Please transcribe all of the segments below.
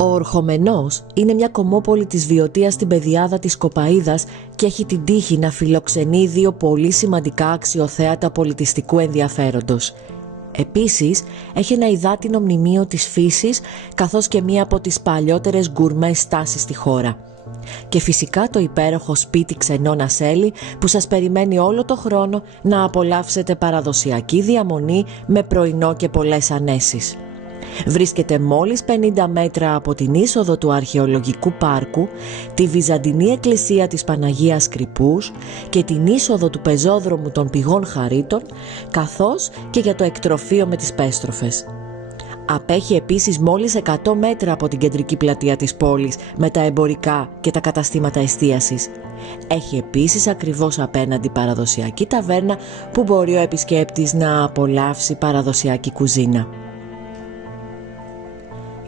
Ο Ορχομενός είναι μια κομμόπολη της Βιωτίας στην πεδιάδα της Κοπαΐδας και έχει την τύχη να φιλοξενεί δύο πολύ σημαντικά αξιοθέατα πολιτιστικού ενδιαφέροντος. Επίσης, έχει ένα υδάτινο μνημείο της φύσης, καθώς και μία από τις παλιότερες γκουρμέ στάσεις στη χώρα. Και φυσικά το υπέροχο σπίτι Ξενών Ασέλη, που σας περιμένει όλο το χρόνο να απολαύσετε παραδοσιακή διαμονή με πρωινό και πολλές ανέσεις. Βρίσκεται μόλις 50 μέτρα από την είσοδο του αρχαιολογικού πάρκου, τη Βυζαντινή Εκκλησία της Παναγίας Κρυπούς και την είσοδο του πεζόδρομου των Πηγών Χαρίτων, καθώς και για το εκτροφείο με τις πέστροφες. Απέχει επίσης μόλις 100 μέτρα από την κεντρική πλατεία της πόλης με τα εμπορικά και τα καταστήματα εστίασης. Έχει επίσης ακριβώς απέναντι παραδοσιακή ταβέρνα που μπορεί ο επισκέπτης να απολαύσει παραδοσιακή κουζίνα.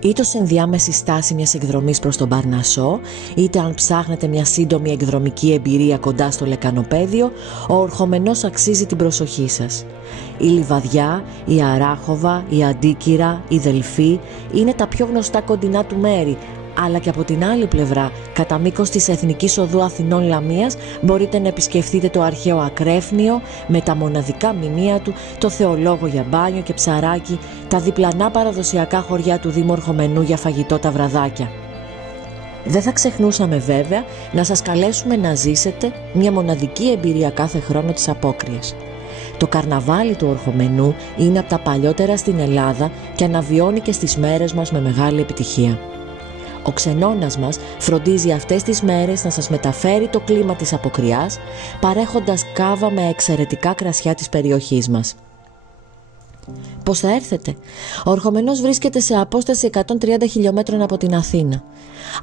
Είτε ως ενδιάμεση στάση μιας εκδρομής προς τον Παρνασσό, είτε αν ψάχνετε μια σύντομη εκδρομική εμπειρία κοντά στο λεκανοπέδιο, ο Ορχομενός αξίζει την προσοχή σας. Η Λιβαδιά, η Αράχοβα, η Αντίκυρα, η Δελφή είναι τα πιο γνωστά κοντινά του μέρη, αλλά και από την άλλη πλευρά, κατά μήκος της Εθνικής Οδού Αθηνών Λαμίας, μπορείτε να επισκεφτείτε το αρχαίο Ακρέφνιο με τα μοναδικά μνημεία του, το Θεολόγο για μπάνιο και ψαράκι, τα διπλανά παραδοσιακά χωριά του Δήμου Ορχομενού για φαγητό τα βραδάκια. Δεν θα ξεχνούσαμε βέβαια να σας καλέσουμε να ζήσετε μια μοναδική εμπειρία κάθε χρόνο της Απόκριας. Το καρναβάλι του Ορχομενού είναι από τα παλιότερα στην Ελλάδα και αναβιώνει και στις μέρες μας με μεγάλη επιτυχία. Ο ξενώνας μας φροντίζει αυτές τις μέρες να σας μεταφέρει το κλίμα της Αποκριάς, παρέχοντας κάβα με εξαιρετικά κρασιά της περιοχής μας. Πώς θα έρθετε? Ο Ορχομενός βρίσκεται σε απόσταση 130 χιλιόμετρων από την Αθήνα.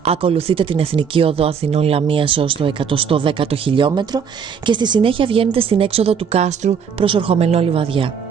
Ακολουθείτε την Εθνική Οδό Αθηνών Λαμίας ως το 110ο χιλιόμετρο και στη συνέχεια βγαίνετε στην έξοδο του κάστρου προς Ορχομενό Λιβαδιά.